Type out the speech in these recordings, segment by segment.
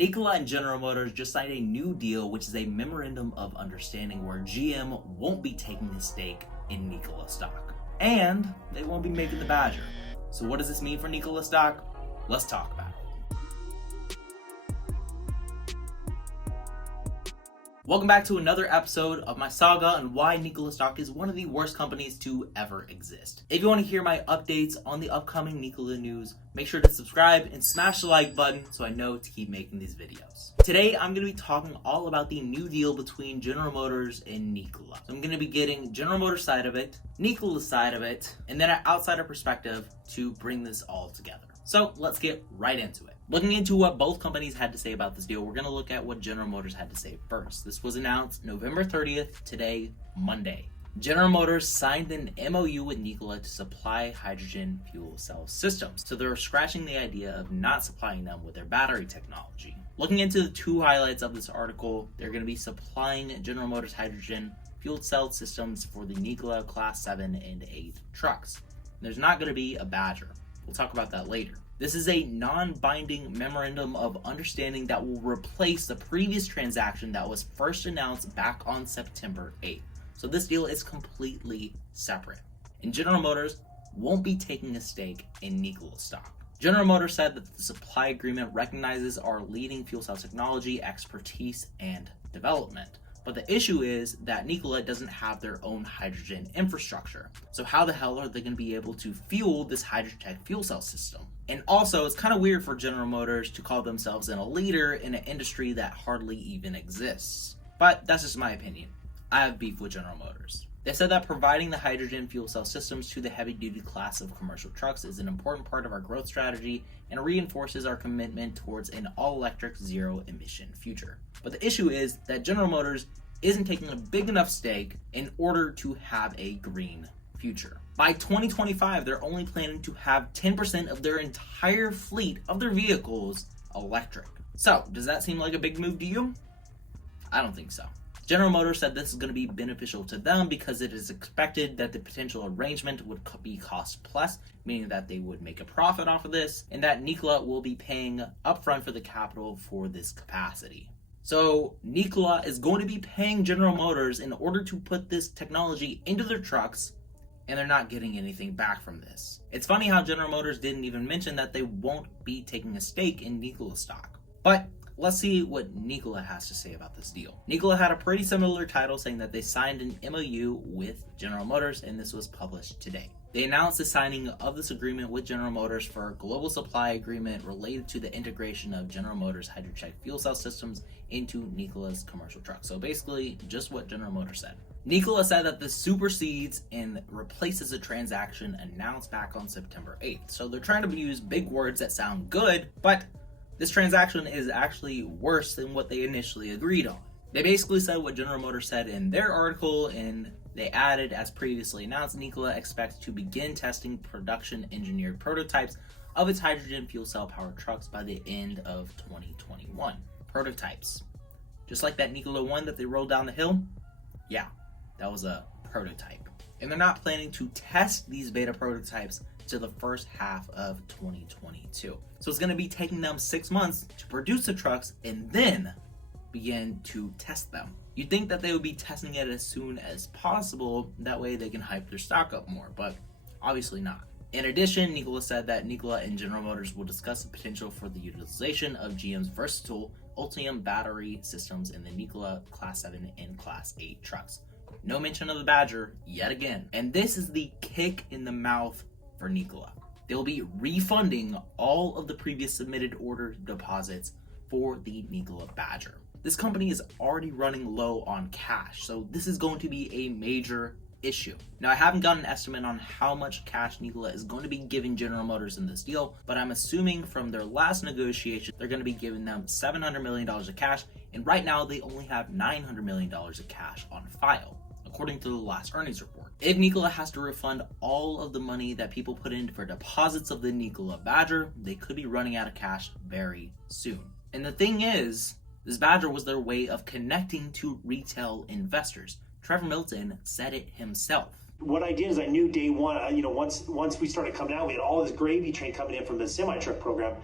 Nikola and General Motors just signed a new deal, which is a memorandum of understanding where GM won't be taking a stake in Nikola stock. And they won't be making the Badger. So what does this mean for Nikola stock? Let's talk about it. Welcome back to another episode of my saga on why Nikola stock is one of the worst companies to ever exist. If you want to hear my updates on the upcoming Nikola news, make sure to subscribe and smash the like button so I know to keep making these videos. Today, I'm going to be talking all about the new deal between General Motors and Nikola. So I'm going to be getting General Motors' side of it, Nikola's side of it, and then an outsider perspective to bring this all together. So let's get right into it. Looking into what both companies had to say about this deal, we're going to look at what General Motors had to say first. This was announced November 30th, today, Monday. General Motors signed an MOU with Nikola to supply hydrogen fuel cell systems. So they're scratching the idea of not supplying them with their battery technology. Looking into the two highlights of this article, they're going to be supplying General Motors hydrogen fuel cell systems for the Nikola Class 7 and 8 trucks. There's not going to be a Badger. We'll talk about that later. This is a non-binding memorandum of understanding that will replace the previous transaction that was first announced back on September 8th. So this deal is completely separate. And General Motors won't be taking a stake in Nikola stock. General Motors said that the supply agreement recognizes our leading fuel cell technology, expertise, and development. But the issue is that Nikola doesn't have their own hydrogen infrastructure. So how the hell are they going to be able to fuel this hydrotech fuel cell system? And also, it's kind of weird for General Motors to call themselves a leader in an industry that hardly even exists. But that's just my opinion. I have beef with General Motors. They said that providing the hydrogen fuel cell systems to the heavy-duty class of commercial trucks is an important part of our growth strategy and reinforces our commitment towards an all-electric, zero-emission future. But the issue is that General Motors isn't taking a big enough stake in order to have a green future. By 2025, they're only planning to have 10% of their entire fleet of their vehicles electric. So, does that seem like a big move to you? I don't think so. General Motors said this is going to be beneficial to them because it is expected that the potential arrangement would be cost plus, meaning that they would make a profit off of this, and that Nikola will be paying upfront for the capital for this capacity. So Nikola is going to be paying General Motors in order to put this technology into their trucks, and they're not getting anything back from this. It's funny how General Motors didn't even mention that they won't be taking a stake in Nikola stock. But let's see what Nikola has to say about this deal. Nikola had a pretty similar title saying that they signed an MOU with General Motors, and this was published today. They announced the signing of this agreement with General Motors for a global supply agreement related to the integration of General Motors hydrotech fuel cell systems into Nikola's commercial trucks. So basically, just what General Motors said. Nikola said that this supersedes and replaces a transaction announced back on September 8th. So they're trying to use big words that sound good, but this transaction is actually worse than what they initially agreed on. They basically said what General Motors said in their article, and they added, as previously announced, Nikola expects to begin testing production engineered prototypes of its hydrogen fuel cell powered trucks by the end of 2021. Prototypes. Just like that Nikola one that they rolled down the hill? Yeah, that was a prototype. And they're not planning to test these beta prototypes to the first half of 2022. So it's going to be taking them 6 months to produce the trucks and then begin to test them. You'd think that they would be testing it as soon as possible, that way they can hype their stock up more, but obviously not. In addition, Nikola said that Nikola and General Motors will discuss the potential for the utilization of GM's versatile Ultium battery systems in the Nikola Class 7 and Class 8 trucks. No mention of the Badger yet again. And this is the kick in the mouth for Nikola. They'll be refunding all of the previous submitted order deposits for the Nikola Badger. This company is already running low on cash, so this is going to be a major issue. Now, I haven't got an estimate on how much cash Nikola is going to be giving General Motors in this deal, but I'm assuming from their last negotiation, they're going to be giving them $700 million of cash, and right now they only have $900 million of cash on file, according to the last earnings report. If Nikola has to refund all of the money that people put in for deposits of the Nikola Badger, they could be running out of cash very soon. And the thing is, this Badger was their way of connecting to retail investors. Trevor Milton said it himself. What I did is I knew day one, once we started coming out, we had all this gravy train coming in from the semi-truck program.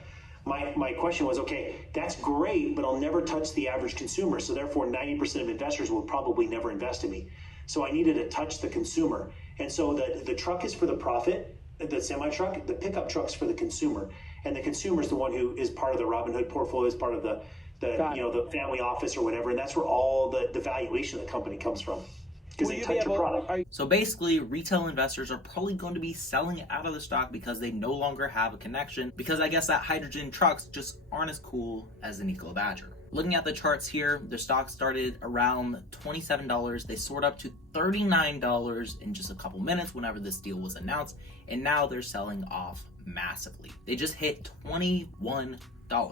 My question was, okay, that's great, but I'll never touch the average consumer. So therefore 90% of investors will probably never invest in me. So I needed to touch the consumer. And so the truck is for the profit, the semi-truck, the pickup truck's for the consumer. And the consumer is the one who is part of the Robinhood portfolio, is part of the family office or whatever. And that's where all the valuation of the company comes from. Because they touch your product. So basically, retail investors are probably going to be selling out of the stock because they no longer have a connection, because I guess that hydrogen trucks just aren't as cool as the Nikola Badger. Looking at the charts here, their stock started around $27. They soared up to $39 in just a couple minutes whenever this deal was announced, and now they're selling off massively. They just hit $21.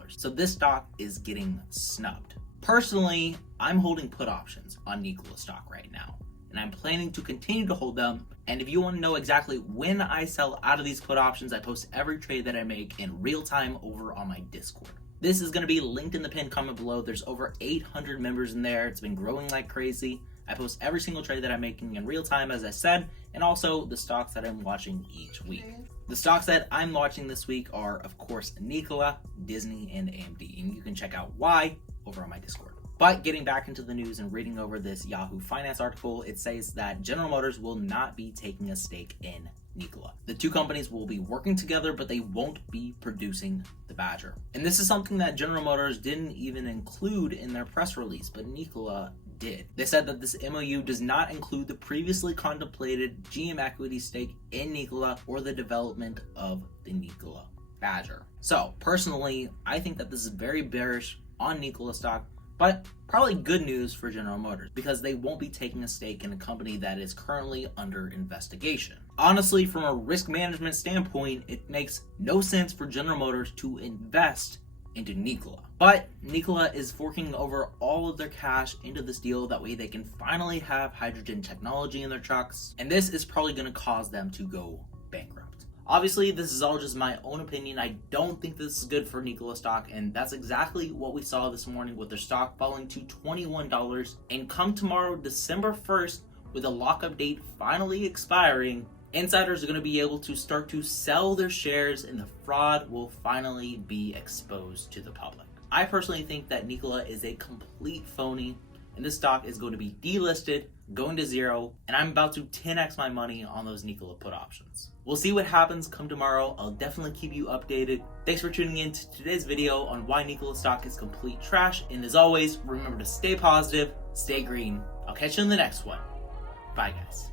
So this stock is getting snubbed. Personally, I'm holding put options on Nikola stock right now, and I'm planning to continue to hold them. And if you want to know exactly when I sell out of these put options, I post every trade that I make in real time over on my Discord. This is going to be linked in the pinned comment below. There's over 800 members in there. It's been growing like crazy. I post every single trade that I'm making in real time, as I said, and also the stocks that I'm watching each week. The stocks that I'm watching this week are, of course, Nikola, Disney, and AMD, and you can check out why over on my Discord. But getting back into the news and reading over this Yahoo Finance article, it says that General Motors will not be taking a stake in Nikola. The two companies will be working together, but they won't be producing the Badger. And this is something that General Motors didn't even include in their press release, but Nikola did. They said that this MOU does not include the previously contemplated GM equity stake in Nikola or the development of the Nikola Badger. So personally, I think that this is very bearish on Nikola stock, but probably good news for General Motors, because they won't be taking a stake in a company that is currently under investigation. Honestly, from a risk management standpoint, it makes no sense for General Motors to invest into Nikola. But Nikola is forking over all of their cash into this deal. That way they can finally have hydrogen technology in their trucks, and this is probably going to cause them to go bankrupt. Obviously, this is all just my own opinion. I don't think this is good for Nikola stock, and that's exactly what we saw this morning with their stock falling to $21. And come tomorrow, December 1st, with a lockup date finally expiring, insiders are going to be able to start to sell their shares, and the fraud will finally be exposed to the public. I personally think that Nikola is a complete phony, and this stock is going to be delisted, going to zero, and I'm about to 10x my money on those Nikola put options. We'll see what happens come tomorrow. I'll definitely keep you updated. Thanks for tuning in to today's video on why Nikola stock is complete trash, and as always, remember to stay positive, stay green. I'll catch you in the next one. Bye, guys.